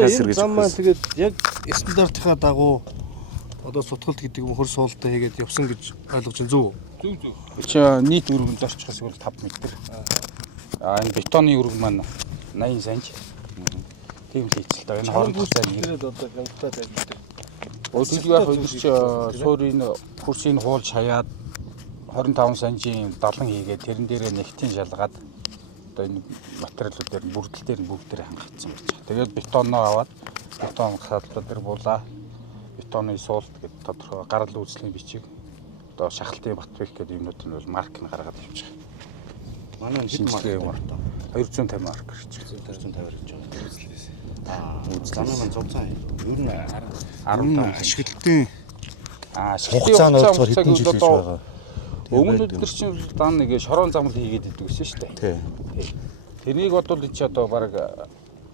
энэ зам маань тэгээд яг стандартынхаа дагуу одоо сутгалт гэдэг мөхөр суултаа хийгээд явсан гэж ойлгож байна зүг. Зүг. Чи нийт өргөн зорчихос бол 5 м. Энэ бетоны өргөн маань 80 см. Тийм л хийцэл даа. Энэ хоорондох зай нэг. Одоо гангтаад ажилладаг. Өдөрт яг өдөрч суурийн курсыг хуулж хаяад 25 см далан хийгээд тэрэн дээрээ нэгтийн шалгаад одоо энэ материалуудаар бүрдэл дээр бүгдээр хангацсан байж байгаа. Тэгээд бетоноо аваад бетон хаалтлууд дээр булаа бетоны суулт гэдэг тодорхой гарал үүслийн бичиг одоо шахалтын батбих гэдэг юмнууд нь бол марк нь гаргаад явж байгаа. Манай шинжилгээ юм байна. 250 марк гэж 250 гэж байгаа. Замын маань 100 цаа. Ер нь 15 ашиглалтын хугацааны болохоор хэдэн жил гэж байгаа. Өмнө өдөр чинь дан нэг шорон замл хийгээд идэв гэсэн шүү дээ. Тий. Тэрнийг бодвол чи одоо баг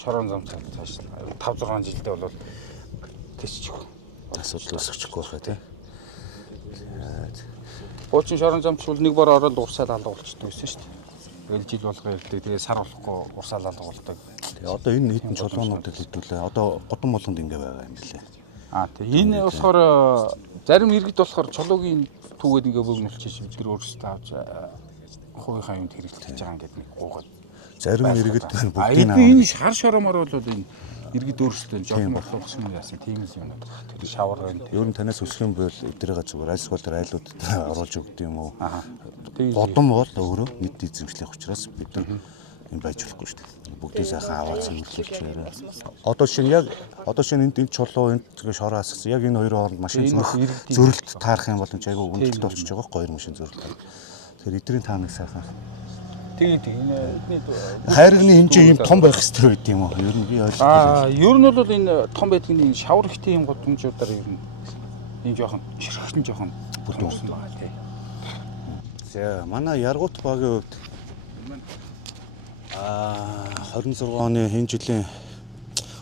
шорон зам цааш 5-6 жилдээ бол тэсчих. Асуудал өсөхгүй байхаа тий. Хуучин шорон замч бол нэг бор ороод урсаал алга болчихдог гэсэн шүү дээ. Тэгэл жил болгоо ирдэг. Тэгээ сар болохгүй урсаал алга болдог. Тэгээ одоо энэ хэдэн чулуунуудыг хэдүүлээ. Одоо гудам болгонд ингэ байгаа юм лээ. Тэгээ энэ болохоор зарим иргэд болохоор чулуугийн түүгээд ингээ бөгнөлчиж бид нар өөрсдөө авч хувийнхаа юмд хэрэглэж байгаа гэдэг нэг гуугаад. Зарим иргэд бүгдийг энэ хар шороомор бол энэ иргэд өөрсдөө жоохон болгосон юм яасан тийм юм байна. Тэр шавар байна. Ер нь танаас өсөх юм бол эднийгээ зүгээр айлсгуулаар айлуудад оруулж өгд юм уу? Годом бол өөрөө нийт эзэмшлэх учраас бид нар юм байж болохгүй шүү дээ. Бүгдийг сайхан аваад зөвлөж. Одоо шинэ энд чулуу энд шороо асгасан. Яг энэ хоёрын хооронд машин зөрөлт таарах юм бол айгүй өндөрлөлт болчихж байгаа байхгүй хоёр машин зөрөлт. Тэгэхээр эдний тааныг сайхан. Тэгээ хайрганы хэмжээ юм том байх хэрэгтэй байд юм уу? Ер нь би ойлгохгүй. Ер нь бол энэ том байдгийн энэ шавар ихтэй юм годомжуудаар ер нь энэ жоохон ширхтэн жоохон бүрдүүлсэн байгаа тий. За манай Яргуут багийн хувьд 26 оны энэ жилийн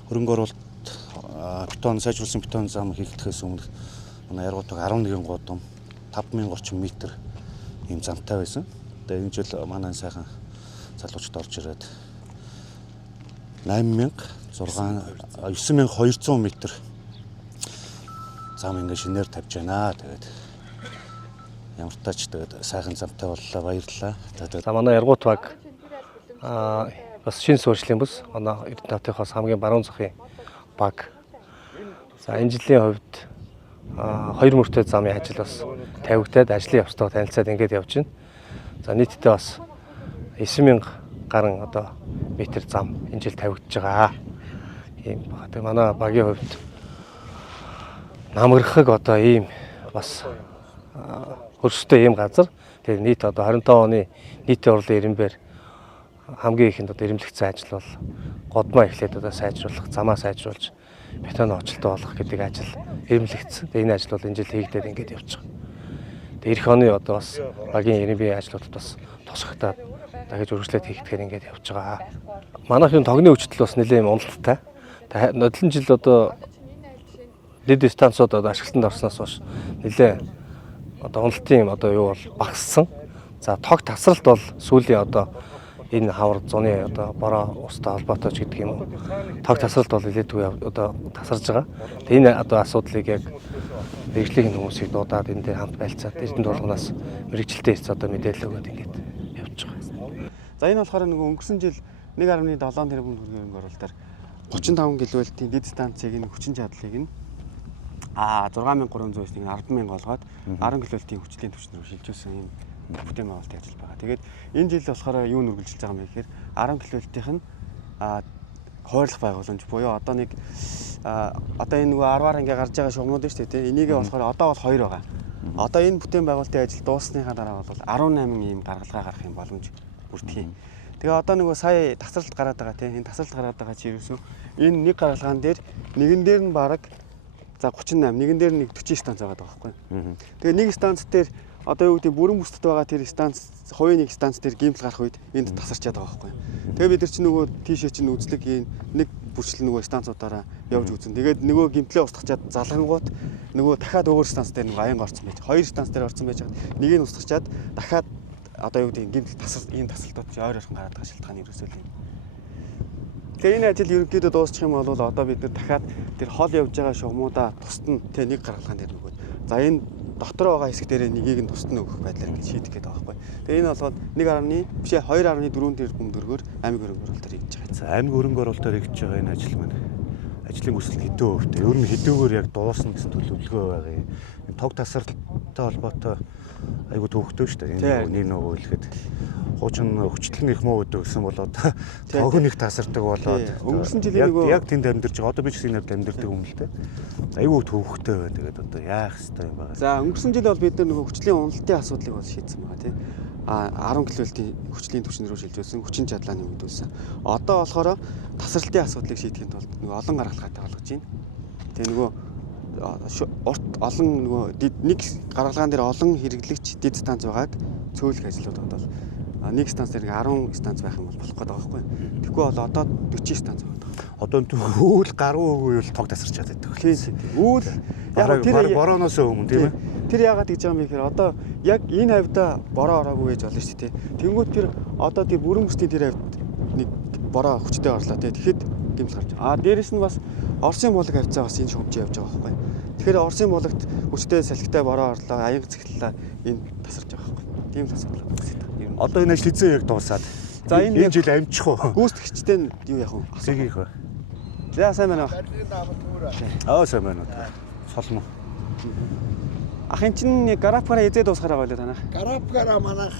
хөрөнгө оруулалт бетон сайжруулсан бетон зам хийгдэхээс өмнө манай Яргуут баг 11 гудам 5000 орчим метр ийм замтай байсан. Тэгээ энэ жил манай сайхан залуучууд орж ирээд 9200 метр зам ингэ шинээр тавьж байна. Тэгээд ямар тач тэгээд сайхан замтай боллоо, баярлалаа. За манай Яргуут баг бас шинэ суурьшлийн бус манай Эрдэнэтийнхоос хамгийн баруун захын баг. За энэ жилийн хувьд хоёр мөртэй замын ажил бас тавигдаад ажлын явцтай танилцаад ингээд явж байна. За нийтдээ бас 9000 гаруй одоо метр зам энэ жил тавигдж байгаа. Ийм баг. Тэгээ манай багийн хувьд намгархаг одоо ийм бас хөрстэй ийм газар. Тэгээ нийт одоо 25 оны нийтийн урлын ирэмбэр хамгийн ихэнд одоо ирэмлэгцэн ажил бол годмоо эхлээд одоо сайжруулах, замаа сайжруулж бетон очлолтой болгох гэдэг ажил ирэмлэгцэн. Тэгээ энэ ажил бол энэ жил хийгдээд ингээд явж байгаа. Тэгээ эх оны одоо бас багийн ирэмбийн ажлуудад бас тусгахтаад дахиж үргэлжлээд хийгдэхээр ингээд явж байгаа. Манайхын тогны хүчтэй бас нэлээд уналттай. Нодлон жил одоо дэд станцууд одоо ашиглалтанд орсноос хойш нэлээд одоо уналтын одоо юу бол багассан. За тог тасралт бол сүүлийн одоо энэ хавар зуны одоо бороо устай холбоотой ч гэдэг юм уу. Тог тасралт бол илээдгүй одоо тасарж байгаа. Тэгээ энэ одоо асуудлыг яг мэргэжлийн хүмүүсийг дуудаад энэ дээр хамт байлцаад Эрдэнэт болгоноос мэргэжилтэй ирц одоо мэдээлэл өгөөд ингээд явж байгаа. За энэ болохоор нөгөө өнгөрсөн жил 1.7 тэрбум төгрөгийн оруулалтаар 35 кВт-ийн дэд станцыг энэ хүчин чадлыг нь 6300-аас 100000 болгоод 10 кВт-ийн хүчлийн түвшнээр шилжүүлсэн юм бүтээн байгуулалтын ажил байгаа. Тэгээд энэ жил болохоор юу үргэлжилж байгаа юм бэ гэхээр 10 кВт-ийн хойрлох байгууламж буюу одоо нэг одоо энэ нөгөө 10-аар ингээ гарч байгаа шугамнууд шүү дээ. Энийгээ болохоор одоо бол 2 байгаа. Одоо энэ бүтээн байгуулалтын ажил дууссныхаа дараа бол 18 ийм гаргалгаа гарах юм боломж бүрдэх юм. Тэгээ одоо нөгөө сая тасралт гараад байгаа тийм энэ тасралт гараад байгаа чи ерөөсөө энэ нэг гаргалгаан дээр нэгэн дээр нь бараг за 38 нэгэн дээр нэг 40 станц байгаа байхгүй. Тэгээ нэг станц дээр одоо юу гэдэг бүрэн бүстэд байгаа тэр станц хувийн нэг станц дээр гимтэл гарах үед энд тасарчаад байгаа байхгүй. Тэгээ бид нар чи нөгөө тийшээ чинь үзлэг нэг бүрчлэл нөгөө станцуудаараа явж үзэн. Тэгээд нөгөө гимтлээ устгачаад залгангууд нөгөө дахиад өөр станц дээр нэг аян орсон байж. Хоёр станц дээр орсон байж хаад нэгийг нь устгачаад дахиад одоо юу гэдэг гимтэл тасралт ийм тасралтууд чи ойр ойрхон гараад байгаа шалтгааны ерөөсөө л юм. Тэгээ энэ ажил ерөнхийдөө дуусчих юм бол одоо бид нэр дахиад тэр хол явж байгаа шугамудаа тусад нь тэ нэг гаргалгаан дээр нөгөөд. За энэ дотор байгаа хэсэг дээр нэгийг нь тусад нь өгөх байдлаар ингэ шийдэх гээд байгаа байхгүй. Тэгээ энэ болгоод 2.4 тэрбум төгрөгөөр аймаг хөрөнгө оруулалтаар хийж байгаа. За аймаг хөрөнгө оруулалтаар хийж байгаа энэ ажил маань ажлын хүсэл хэдэн хувьтай. Ер нь хэдүүгээр яг дуусна гэсэн төлөвлөгөө байгаа юм. Тог тасралттай холбоотой айгу төвхтэй шүү дээ. Энэ нөгөө хэлэхэд хуучин хүчлэн их муу өдөө гэсэн бол одоо тог нэг тасардаг болоод өнгөрсөн жилийн нөгөө яг тэнд амьдарч байгаа. Одоо би ч энэ амьдардаг юм л дээ. Айгу төвхтэй байна. Тэгээд одоо яах ёстой юм байгаа. За өнгөрсөн жил бол бид нар нөгөө хүчлийн уналтын асуудлыг бол шийдсэн байгаа тийм. 10 кВт-ийн хүчлийн түвшин рүү шилжүүлсэн, хүчин чадлаа нэмэгдүүлсэн. Одоо болохоор тасралтын асуудлыг шийдэхэд бол нөгөө олон гаргалгаатай болгож байна. Тэгээ нөгөө олон нөгөө нэг гаргалгаан дээр олон хэрэглэгч дэд станц байгааг цөөлөх ажлууд бодвол нэг станц дээр 10 станц байх юм бол болох гэдэг байгаа байхгүй. Тэгэхгүй бол одоо 40 станц байгаа. Одоо өвөл гаруй өгөө бол тог тасарч чаддаг. Тийм. Өвөл яг тэр борооноос өмнө тийм ээ. Тэр яагаад гэж байгаа юм бэ гэхээр одоо яг энэ хавьда бороо ороогүй гэж болно шүү дээ. Тэнгүүд тэр одоо тэр бүрэн бүсдийн тэр хавьд нэг бороо хүчтэй орлоо тий. Тэгэхэд гэмтэл гарч байгаа. Дээрэс нь бас Оросын булаг хавцаа бас энэ шугамж явж байгаа байхгүй. Тэгэхээр Оросын булагт хүчтэй салхитай бороо орлоо, аяга цэглэлээ энэ тасарч байгаа байхгүй. Тийм л асуудал байна. Одоо энэ ажил эзэн яг дуусаад. За энэ жил амжих уу? Гүйцэтгэгчтэй нь юу яах вэ? Сэгийг хөө. За сайн байна уу? Сайн байна уу. Солоно. Ахын чинь графикаараа эзээ дуусгараа байлаа танах. Графикаараа манайх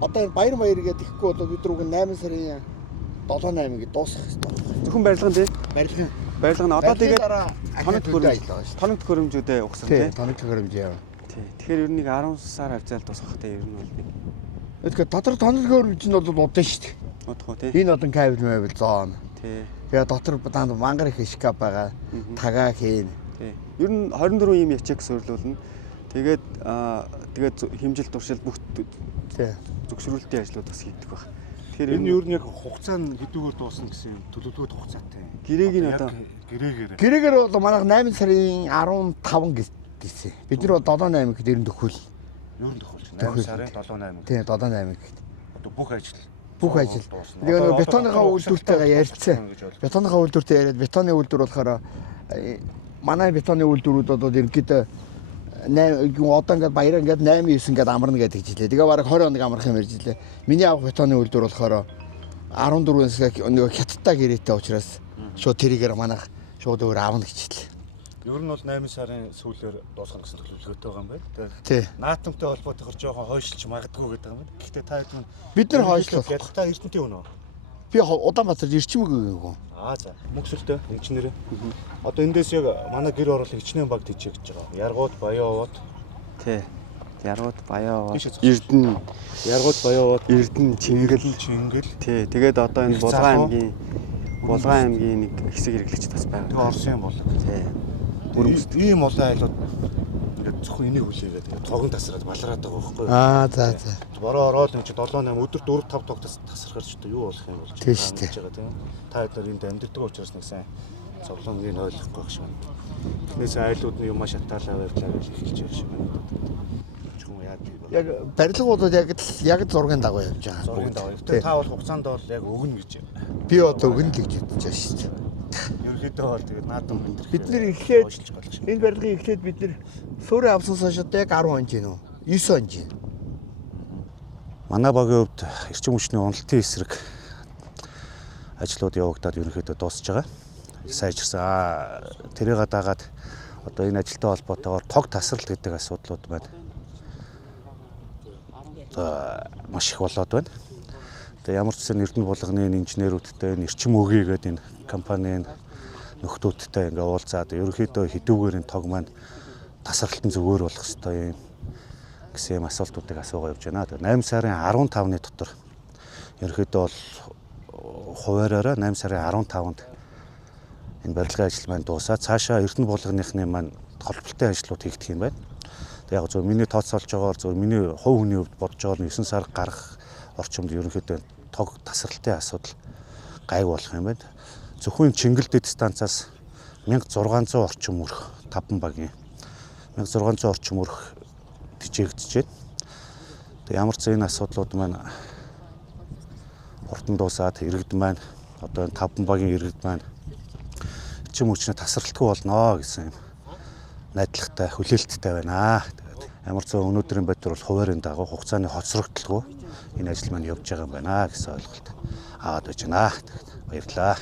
одоо энэ баяр гэдэг ихгүй бол бид рүүг 8 сарын 7-8-ыг дуусгах хэрэгтэй. Зөвхөн барилгын тий. Барилга нь одоо тэгээд тоног төхөөрөмжүүдээ угсан тий. Тоног төхөөрөмж яа. Тий. Тэгэхээр ер нь нэг 10 сар хавцаал дуусгахтай ер нь бол нэг. Тэгэхээр дотор тоног төхөөрөмж нь бол удаа шүү дээ. Удахгүй тий. Энэ одоо кабель мабел зоон. Тий. Тэгээ дотор данд мангар их шкаф байгаа. Тагаа хийн. Тий. Ер нь 24 ийм ячег суйрлуулна. Тэгээд хэмжил туршил бүх зөвшөөрөлтийн ажлууд бас хийдэг баг. Тэгэхээр энэ ер нь яг хугацаа нь хэдүүгээр дуусна гэсэн төлөвлөгөөт хугацаатай. Гэрээг нь одоо гэрээгээр бол манайх 8 сарын 15 гэсэн. Бид нар бол 7-8 гэхэд ер нь төхөл. Ер нь төхөл. 8 сарын 7-8. Тийм 7-8 гэхэд. Одоо бүх ажил. Тэгээ нөгөө бетоныхаа үйлдвэртэйгээ ярьцсан. Бетоныхаа үйлдвэртэй яриад бетоны үйлдвэр болохоор манай бетоны үйлдвэрүүд одоо ерөнхийдөө 8 одоо ингээд баяраа ингээд 8-9 ингээд амарна гэдэг жилээ. Тэгээ бараг 20 хоног амарх юм ярьж илээ. Миний авах бетоны үйлдвэр болохоор 14-өөс нөгөө хятадтай гэрээтэй учраас шууд тэрийгээр манайх шууд өөр аавна гэж хэлээ. Ер нь бол 8 сарын сүүлээр дуусгах гэсэн төлөвлөгөөтэй байгаа юм байна. Тий. Наатамтай холбоотойгоор жоохон хойшилж магадгүй гэдэг юм байна. Гэхдээ та хэд бид нар хойшлох. Та Эрдэнэтийн үнэ үү? Би Улаанбаатар Эрчимэг гэнэ. За. Мөксөлтэй инженерээ. Одоо эндээс яг манай гэр оруулах хичнээн баг тийж гэж байгаа. Яргууд, Баян-Овод. тий. Яргууд, Баян-Овод, Эрдэнэ. Яргууд, Баян-Овод, Эрдэнэ, Чингэл. Тий. Тэгээд одоо энэ Булган аймгийн нэг хэсэг хэрэглэгч бас байгаа. Тэгээ Оросын бол. Тий. Ийм олон айлууд ингээд зөвхөн энийг хүлээгээд тогон тасраад балраад байгаа байхгүй юу? За. Бороо ороод энэ 7-8 өдөр 4-5 тог тасрахаар ч юу болох юм бол тийм шүү дээ. Та хэд нар энд амьддаг учраас нэг сайн цоглонгийг ойлгохгүй байх шиг байна. Тэрнээс айлууд нь юм шатаалаа байрлаа гэж хэлж байгаа шиг байна. Чүн яа би. Яг барилгуудад яг зургийн дагуу явж байгаа. Зургийн дагуу. Гэтэ та бол хугацаанд бол яг өгнө гэж. Би одоо өгнө л гэж бодож байгаа шүү дээ. Ерөнхийдөө бол тэгээд наадам бид нар эхлээд энэ барилгыг эхлээд бид нар суурь авсанаас хойш одоо яг 10 онж гинөө 9 онж. Манай багийн хувьд эрчим хүчний уналтын эсрэг ажлууд явагдаад ерөнхийдөө дуусж байгаа. Сайжирсан. Тэрийг дагаад одоо энэ ажилтай холбоотойгоор тог тасралт гэдэг асуудлууд байна. Маш их болоод байна. Тэгээ ямар ч зүйл Эрдэнэ булганы инженерүүдтэй эрчим өгье гэдэг энэ компанийн нөхдүүдтэй ингээ уулзаад ерөнхийдөө хэдүүгээр энэ тог маань тасралтын зүгээр болох ёстой юм гэсэн юм асуултуудыг асуугаа явж байна. Тэгээ 8 сарын 15-ны дотор ерөнхийдөө бол хуваараараа 8 сарын 15-нд энэ барилгын ажил маань дуусаад цаашаа Эрдэнэ булганыхны маань холболтын ажлууд хийгдэх юм байна. Тэгээ яг зөв миний тооцоолж байгаагаар зөв миний хувь хүний хувьд бодож байгаа нь 9 сар гарах орчимд ерөнхийдөө тог тасралтын асуудал гайг болох юм байна. Зөвхөн Чингэл дэд станцаас 1600 орчим өрх 5 багийн 1600 орчим өрх тижээгдэж байна. Тэгээ ямар ч энэ асуудлууд маань хурдан дуусаад иргэдэн маань одоо энэ 5 багийн иргэд маань чим хүчний тасралтгүй болно гэсэн юм найдлагатай хүлээлттэй байна. Тэгээд ямар ч өнөөдрийн байдлаар бол хуваарийн дагуу хугацааны хоцрогдолгүй энэ ажил маань явж байгаа юм байна гэсэн ойлголт аваад байж байна. Тэгээд баярлалаа.